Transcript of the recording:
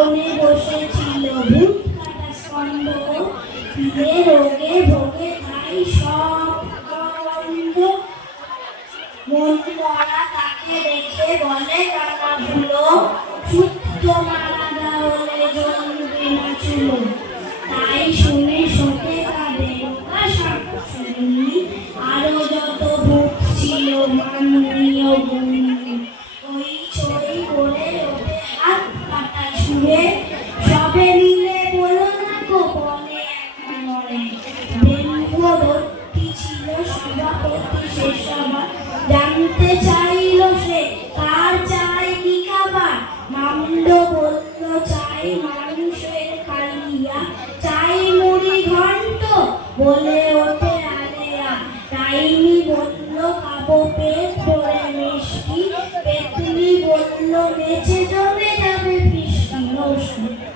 বনে বসেছিল ভূত কাটা স্কন্ধ, খিদে রোগে ভোগে তাই সব বন্ধ। মন মরা তাকে দেখে বলে কানা ভুলো, শুদ্ধ মারা হলে জন্মে না চুলো। তাই শুনে শোকে কাঁদে শুনি, আরো যত ভূত ছিল মাননীয় বন্ধু। ওই ছই করে ওঠে হাত কাটা ছুঁড়ে, সবে মিলে বলো না গো বলে একা নড়ে। বেঙ্গলটি ছিল সভাপতি সে সভা, জানতে চাইল সে কার চাই কি খাবার। মামুন্ড বলল চাই মানুষের কালিয়া, চাই মুড়ি ঘন্ট বলে ওঠে আলেয়া। ডাইনি বলল খাবো পেট ভরে মিষ্টি, পেতনি বলল নেচে জমে যাবে বৃষ্টি। নমস্কার।